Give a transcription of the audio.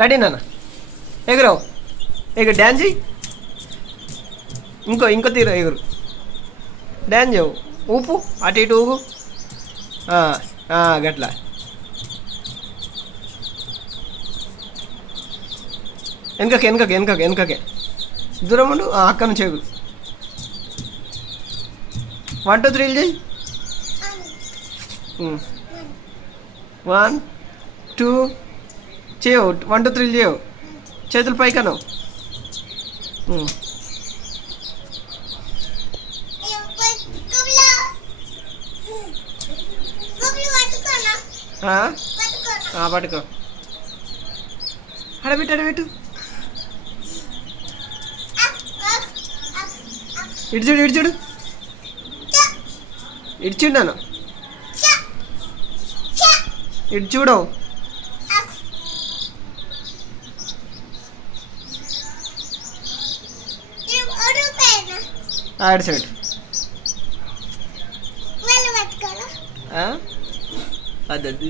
ready నాన్న ఎగురావు ఎగురు dance చెయ్యి ఇంకో తీరు ఎగురు డ్యాన్స్ చేయవు ఊపు అటు ఇటు ఊగు గట్లా వెనకకే దూరం ఉండు అక్కడ నుంచి ఎగురు 1 2 3 చేయి 1 2 చేయవు 1 2 3 చేయవు చేతులు పైకను పట్టుకో అడబెట్టు ఇడిచుడు ఇడిచిండాను ఇటు చూడవు ఆడు సైడ్ అదద్దు